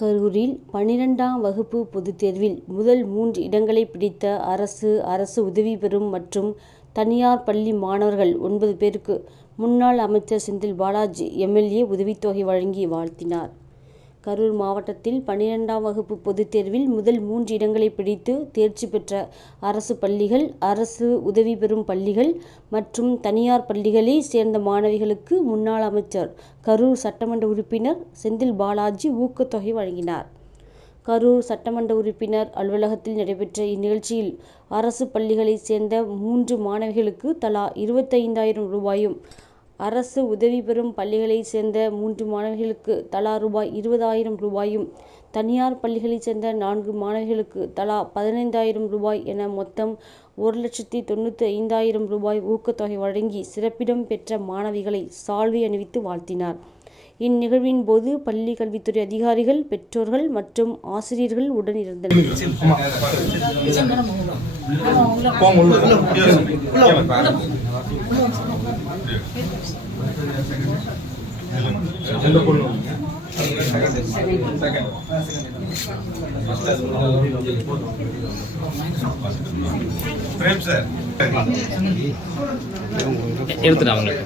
கரூரில் 12ஆம் வகுப்பு பொதுத்தேர்வில் முதல் 3 இடங்களை பிடித்த அரசு உதவி பெறும் மற்றும் தனியார் பள்ளி மாணவர்கள் 9 பேருக்கு முன்னாள் அமைச்சர் செந்தில் பாலாஜி எம்.எல்.ஏ. உதவித்தொகை வழங்கி வாழ்த்தினார். கரூர் மாவட்டத்தில் 12ஆம் வகுப்பு பொதுத்தேர்வில் முதல் 3 இடங்களை பிடித்து தேர்ச்சி பெற்ற அரசு பள்ளிகள், அரசு உதவி பெறும் பள்ளிகள் மற்றும் தனியார் பள்ளிகளை சேர்ந்த மாணவிகளுக்கு முன்னாள் அமைச்சர், கரூர் சட்டமன்ற உறுப்பினர் செந்தில் பாலாஜி ஊக்கத்தொகை வழங்கினார். கரூர் சட்டமன்ற உறுப்பினர் அலுவலகத்தில் நடைபெற்ற இந்நிகழ்ச்சியில் அரசு பள்ளிகளை சேர்ந்த 3 மாணவிகளுக்கு தலா 25,000 ரூபாயும், அரசு உதவி பெறும் பள்ளிகளை சேர்ந்த 3 மாணவிகளுக்கு தலா ரூபாய் 20,000 ரூபாயும், தனியார் பள்ளிகளைச் சேர்ந்த 4 மாணவிகளுக்கு தலா 15,000 ரூபாய் என மொத்தம் 1,95,000 ரூபாய் ஊக்கத்தொகை வழங்கி சிறப்பிடம் பெற்ற மாணவிகளை சால்வை அணிவித்து வாழ்த்தினார். இந்நிகழ்வின் போது பள்ளி கல்வித்துறை அதிகாரிகள், பெற்றோர்கள் மற்றும் ஆசிரியர்கள் உடன் இருந்தனர். எடுத்துட்டு அவங்களுக்கு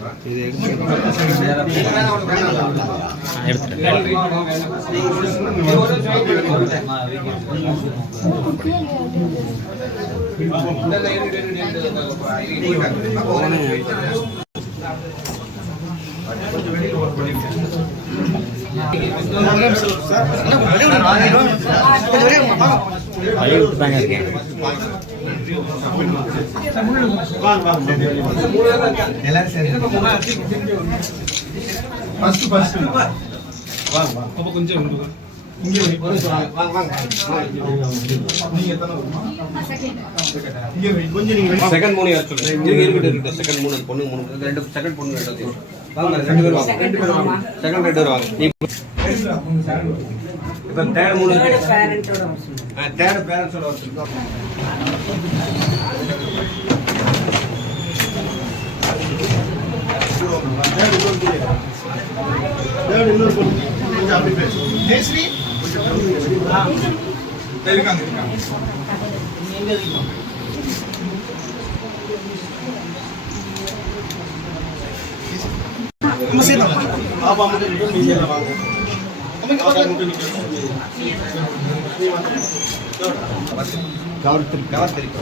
செகண்ட் 3 இருக்கு. செகண்ட் 3 பொண்ணு 2 செகண்ட் பொண்ணு 2 வாங்க 2 பேர் வாங்க. செகண்ட் 2 பேர் வாங்க. இப்ப தேர்ட் 3 பேரண்ட்ஸோட தேர்ட் பேரண்ட்ஸோட வச்சிருக்கோம். தேர்ட் இன்னொரு பொண்ணு கொஞ்சம் அப்படி பேசு. ஜெயஸ்ரீ இருக்காங்க. எங்க இருக்கீங்க? பாப்பா மட்டும் நீங்க வாங்க. கவர் தெரியும்.